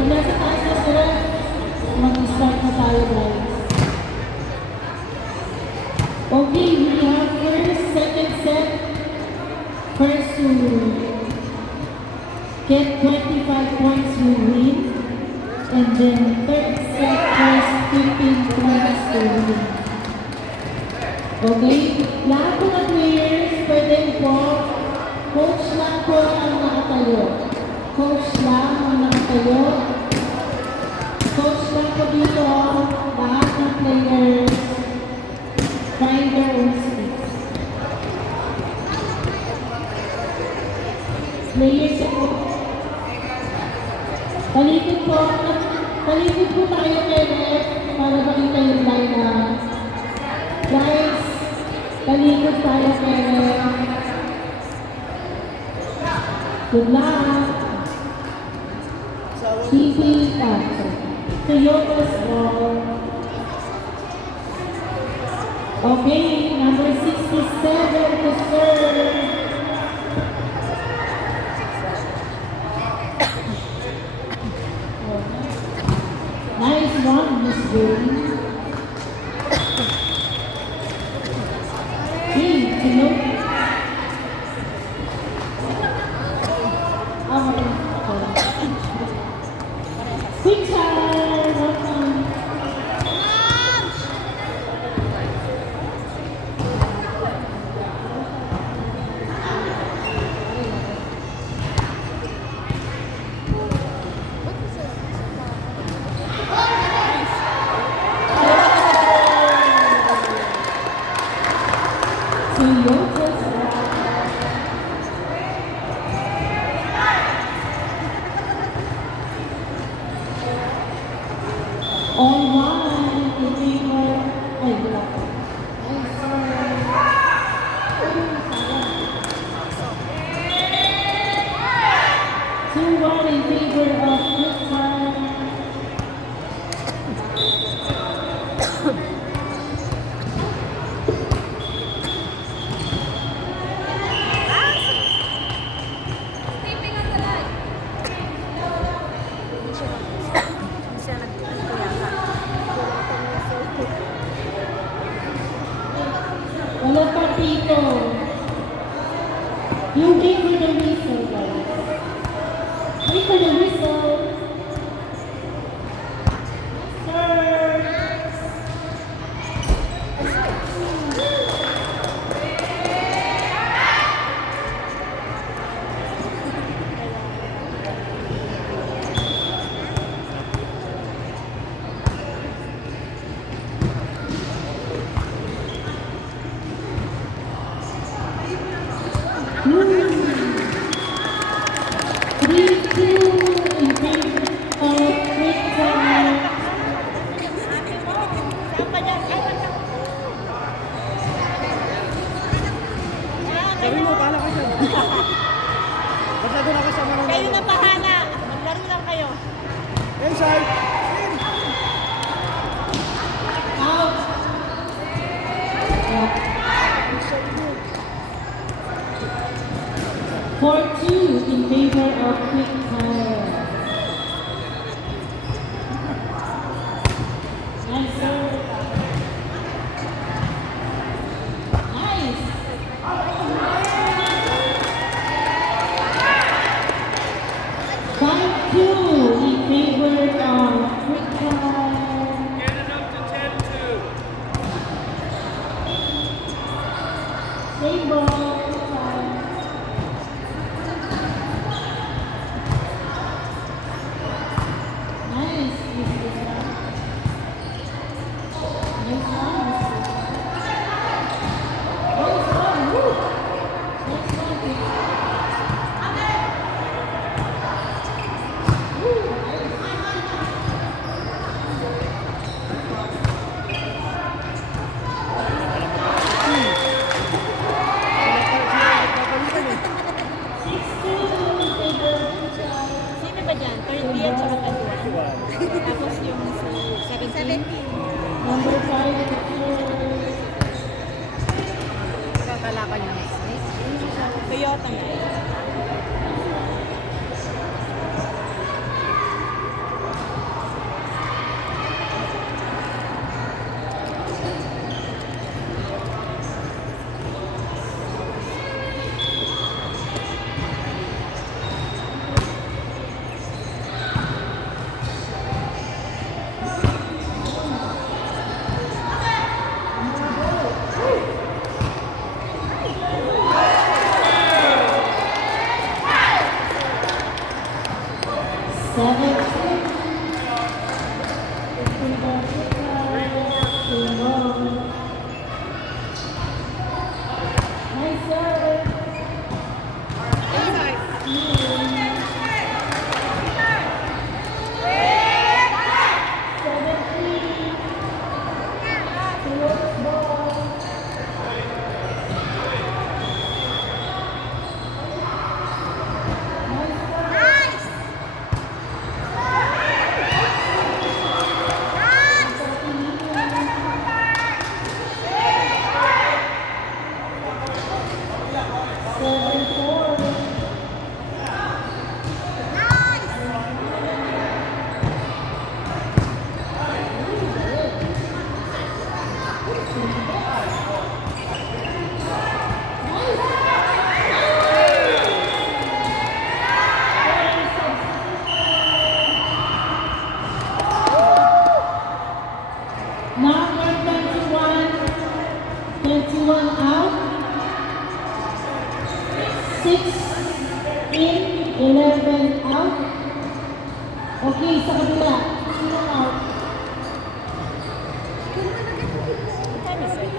Pag nasa taas na sila, mag-start na tayo guys. Okay, we have first, second set. First to get 25 points will win. And then third set, first 15 points to win. Okay? Lahat po ng players, pwede po, coach lang po ang nakatayo. Coach lang ang nakatayo. Coach lang po dito, lahat ng players, find their own seats. Players po, paligid po tayo kay Ref para makita yung line-up. Guys, paligid tayo kay Ref. Good luck. Toyota's ball. Okay, number 67 to serve. Nice one, Miss Julie. Hey, hello. Quick time, welcome. Wala pa dito. You wait for the whistle, guys. Wait for the whistle. Kayo na bahala. Maglaro lang kayo. Inside. Out. For 2 in favor of Quick Time. Nice serve. Nice. 5-2 in favor of Quick Time. Get it up to 10-2. Same ball. Quick Time. Nice. Sino ba dyan? 30 at saka 31. Tapos yung 17. Number 5. Kakalaban yung Toyota na. Nice serve. Number 21 out. 6 in, 11 out. Okay, sa kabila. Sino out? Time is it?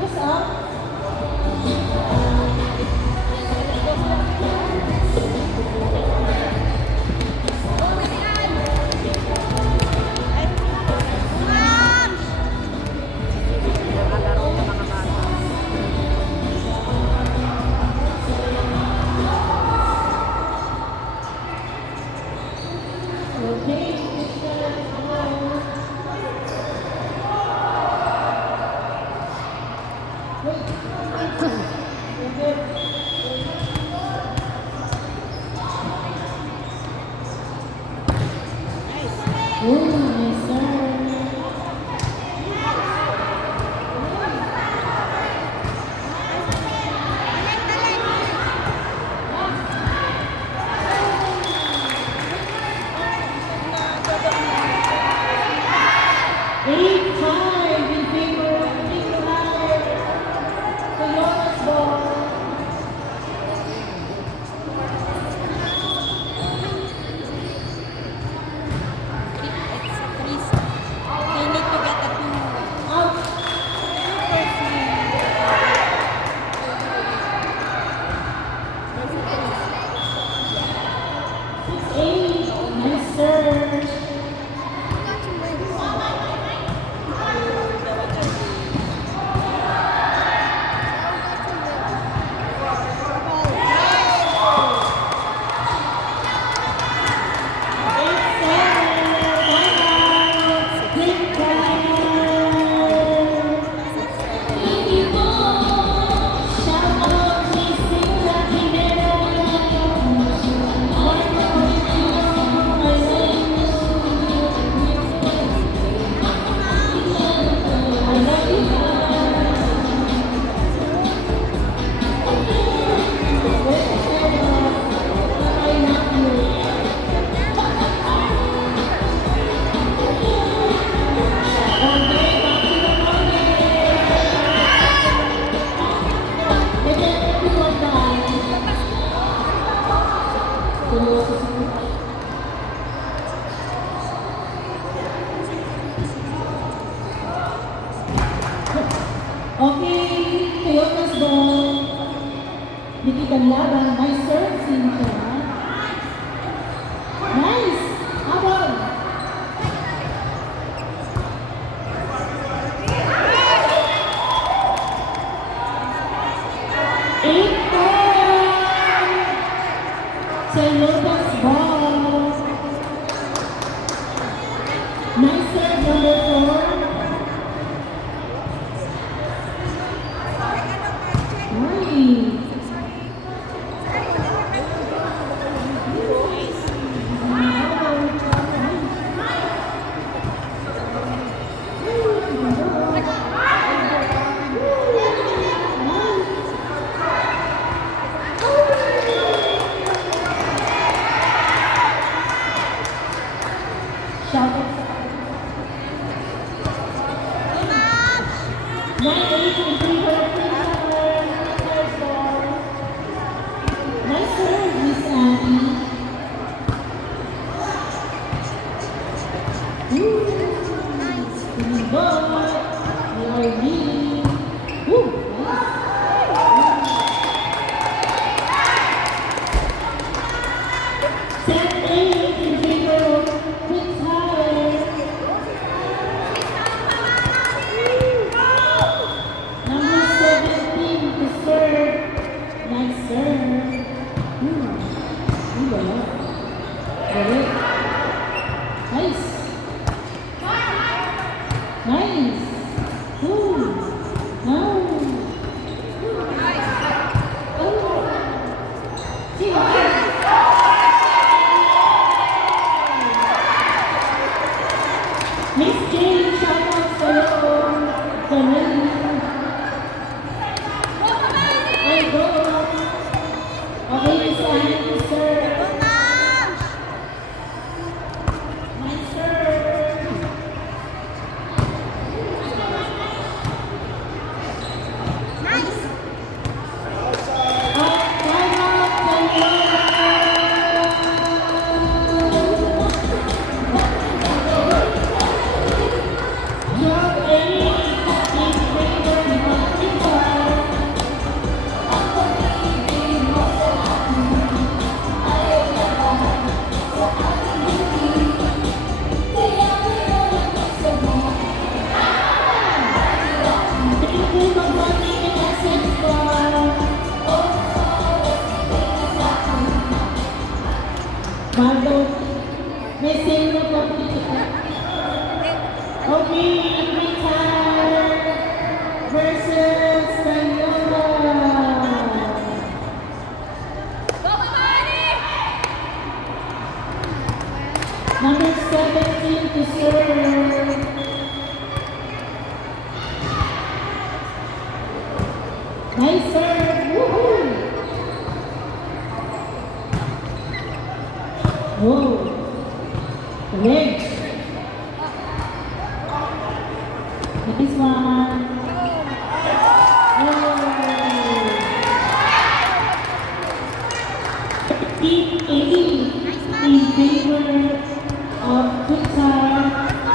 Who's out? Okay, oh, nice serve. 8-5 in favor of Team Latter. Toyota's ball. It's a threes. They need to get a two. Out. Eight. Nice serve. Okay, Toyota's ball. Dikit ang laban. Nice serve, Cynthia. Nice! Abang! Eight Toyota's ball. Nice serve, number 4. Nice. Set 8 in favor of Quick Tire. Number 17 to serve. Nice serve. Wala. Galing. Nice. Nice. No. Oh. Sino? Miss Jane, shout out sa'yo. Galing. Ay, go. Okay, Miss Annie, sir. Nice, sir. Time out, time out. Job 8 in favor of Peter. Thank you for watching the message bar. Bago, may zero po dito. Okay, Peter versus Tayola. Number 17 to serve. Nice serve. Woohoo! Whoa. Galing. Nice one. Oh. Team 80 in favor of Pixar.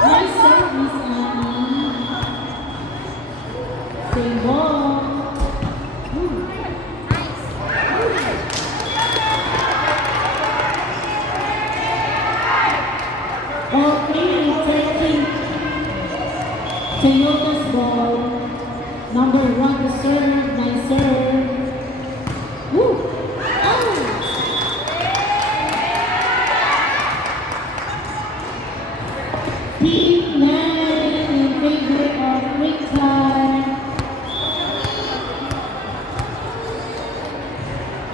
Nice serve, Miss Annie. Same ball. Okay, taking Toyota's ball. Number 1 to serve. Nice serve. Woo! Oh! Team 9 in favor of Quick Time.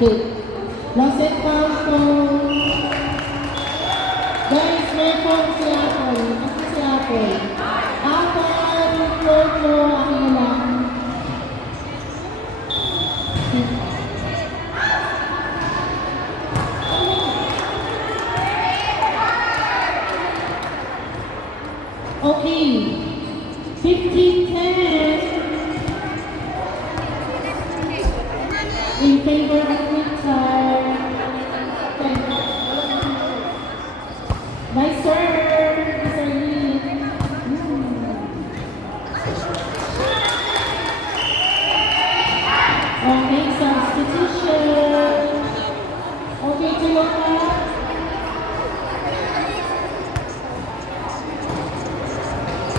Okay. Lost it foul phone. Guys, may phone si Apple. Kasi si Apple. Apple, yung phone mo, akin na lang. Okay. 15-10 in favor of Winter. Nice serve, Miss Arlene. Okay, substitution. Okay, Toyota.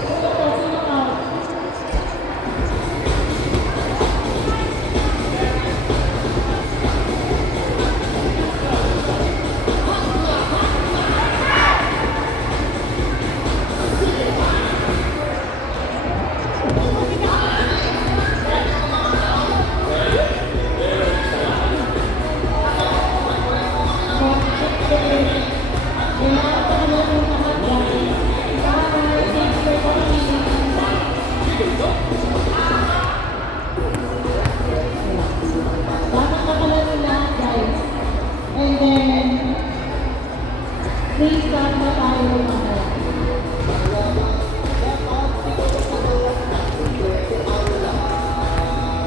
Toyota, sino out? Please start na tayo mamaya.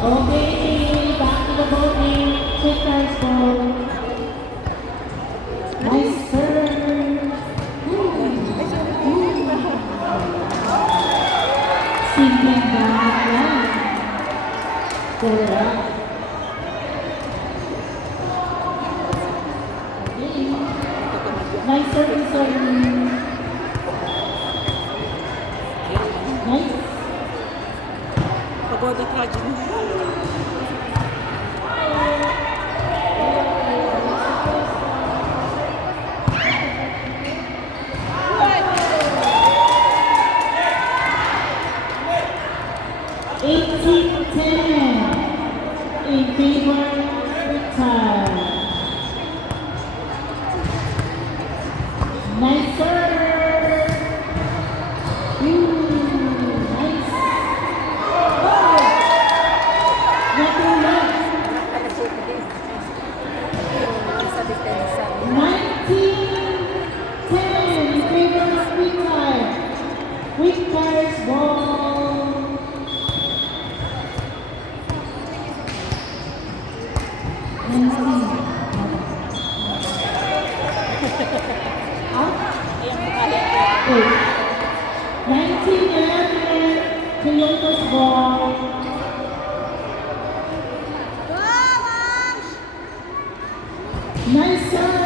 Okay, back to the voting. Check cards po. Nice serve. Simpleng gamit lang. Correct. Okay. Nice service, sir. Nice. Pagoda project. Eighteen, 10 in favor retire. Nice serve. Nice. Oh. Nothing left. 19-10 in favor of retire. Retire's ball. Out. 19-11 Toyota's ball. Nice serve.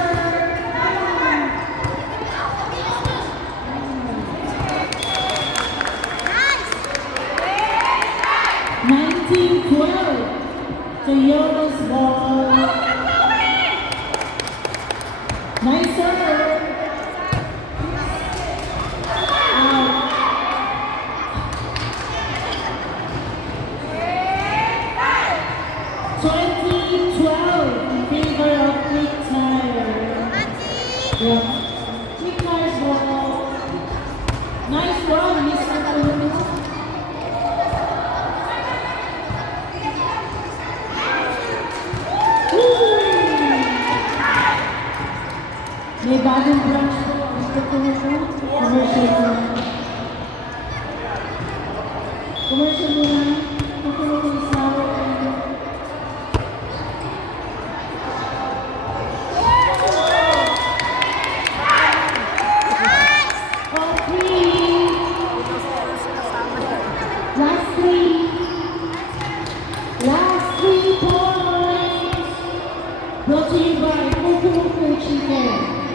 19-12 Toyota's ball. Nice serve. Out. 20-12 in favor of retire. Yeah. Retire's ball. Nice run, Mr. Kuno. May bagong branch po, Mr. Kuno. Commercial muna. Commercial muna. Tutulong ko sa all three. Last three. Last 3 points. Brought to you by Coco Chicken.